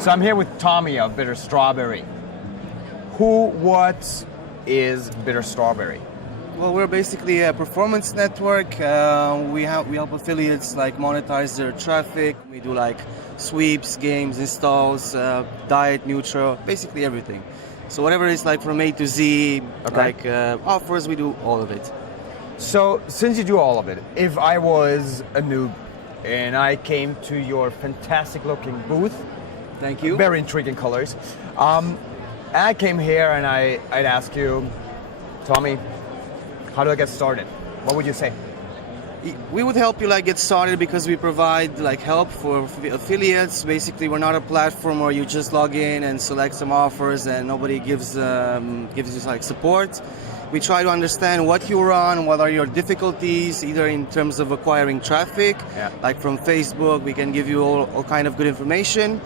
So I'm here with Tommy of Bitter Strawberry. What is Bitter Strawberry? Well, we're basically a performance network. We help affiliates like monetize their traffic. We do like sweeps, games, installs, diet, neutral, basically everything. So whatever is like from A to Z, like offers, we do all of it. So since you do all of it, if I was a noob and I came to your fantastic looking booth, thank you, very intriguing colors, I came here and I'd ask you, Tommy, how do I get started? What would you say? We would help you like get started because we provide like help for affiliates. Basically, we're not a platform where you just log in and select some offers and nobody gives you like support. We try to understand what you run, what are your difficulties, either in terms of acquiring traffic, like from Facebook. We can give you all kind of good information.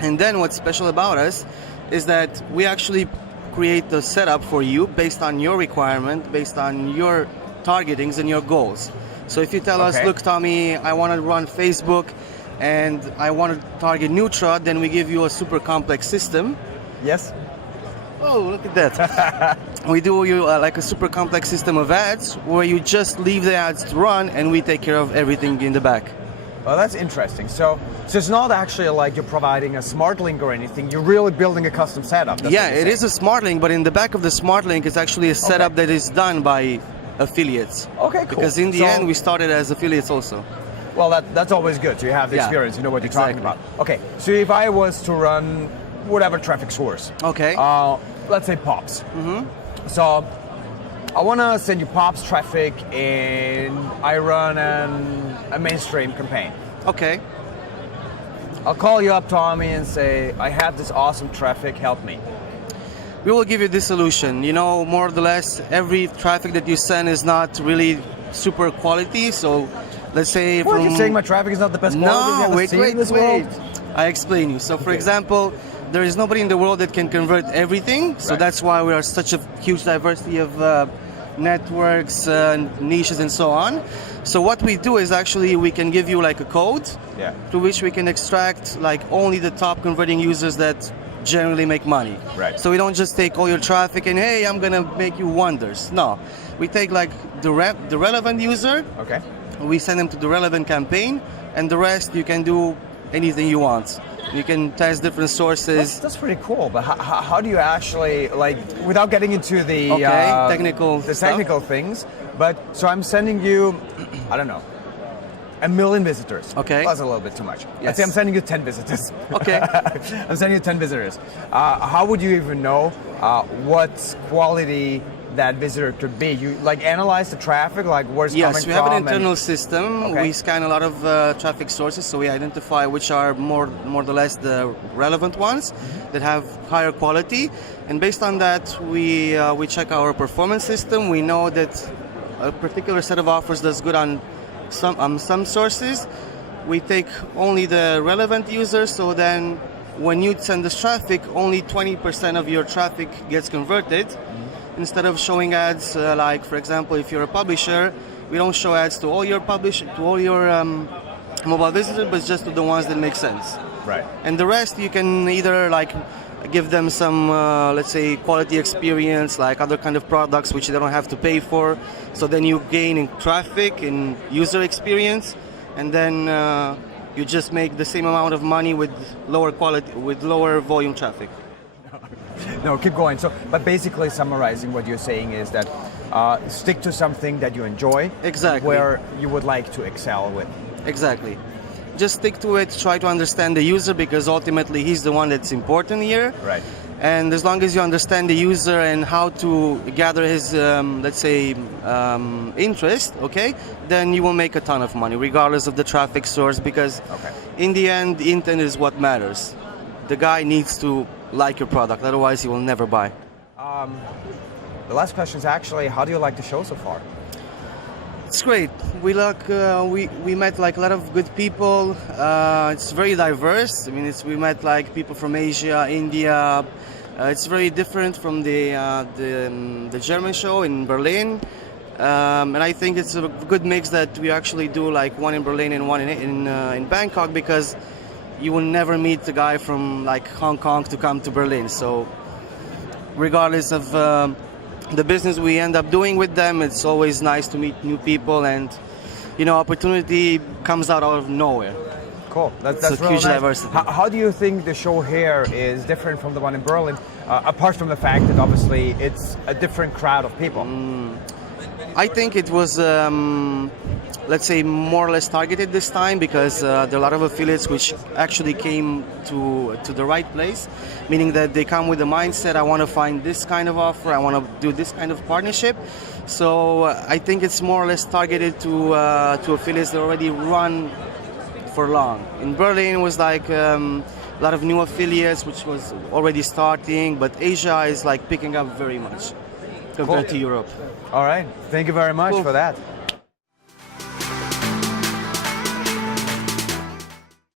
And then what's special about us is that we actually create the setup for you based on your requirement, based on your targetings and your goals. So if you tell us, look, Tommy, I want to run Facebook and I want to target Nutra, then we give you a super complex system. Yes. Oh, look at that. We do you like a super complex system of ads where you just leave the ads to run and we take care of everything in the back. Well, that's interesting. So it's not actually like you're providing a smart link or anything. You're really building a custom setup. Yeah, it is a smart link, but in the back of the smart link is actually a setup that is done by affiliates. Okay, cool. Because in the end, we started as affiliates also. Well, that's always good. You have the experience. You know what you're talking about. Okay, so if I was to run whatever traffic source. Okay. Let's say Pops. So I want to send you Pops traffic and I run a mainstream campaign. Okay. I'll call you up, Tommy, and say, I have this awesome traffic, help me. We will give you this solution. You know, more or less, every traffic that you send is not really super quality. So let's say What, you're saying my traffic is not the best quality? No, wait. I explain you. So for example, there is nobody in the world that can convert everything. So that's why we are such a huge diversity of networks, niches, and so on. So what we do is actually we can give you like a code to which we can extract like only the top converting users that generally make money. Right. So we don't just take all your traffic and hey, I'm gonna make you wonders. No, we take like the relevant user. Okay. We send them to the relevant campaign, and the rest you can do anything you want. You can test different sources. That's pretty cool. But how do you actually, like, without getting into the technical things? But so I'm sending you, I don't know, 1 million visitors. Okay. That's a little bit too much. Yes. Let's say I'm sending you 10 visitors. Okay. I'm sending you 10 visitors. How would you even know what quality that visitor could be? You like analyze the traffic, like where's coming from? Yes, we have an internal system. We scan a lot of traffic sources, so we identify which are more or less the relevant ones that have higher quality. And based on that, we check our performance system. We know that a particular set of offers does good on some sources. We take only the relevant users, so then when you send this traffic, only 20% of your traffic gets converted. Instead of showing ads, like for example, if you're a publisher, we don't show ads to all your mobile visitors, but just to the ones that make sense. Right. And the rest, you can either like give them some, let's say, quality experience, like other kind of products which they don't have to pay for. So then you gain in traffic and user experience, and then you just make the same amount of money with lower quality, with lower volume traffic. No, keep going. So, but basically summarizing what you're saying is that stick to something that you enjoy. Exactly. Where you would like to excel with. Exactly. Just stick to it, try to understand the user because ultimately he's the one that's important here. Right. And as long as you understand the user and how to gather his, let's say, interest, then you will make a ton of money regardless of the traffic source because in the end, the intent is what matters. The guy needs to like your product, otherwise he will never buy. The last question is actually, how do you like the show so far? It's great. We met like a lot of good people. It's very diverse. I mean, we met like people from Asia, India. It's very different from the German show in Berlin. And I think it's a good mix that we actually do like one in Berlin and one in Bangkok because you will never meet the guy from like Hong Kong to come to Berlin. So regardless of the business we end up doing with them, it's always nice to meet new people, and opportunity comes out of nowhere. Cool. That's a real huge nice. diversity. How do you think the show here is different from the one in Berlin, apart from the fact that obviously it's a different crowd of people? I think it was, let's say, more or less targeted this time, because there are a lot of affiliates which actually came to the right place, meaning that they come with the mindset, I want to find this kind of offer, I want to do this kind of partnership. So I think it's more or less targeted to affiliates that already run for long. In Berlin, it was like a lot of new affiliates, which was already starting, but Asia is like picking up very much compared to Europe. All right. Thank you very much Cool. for that.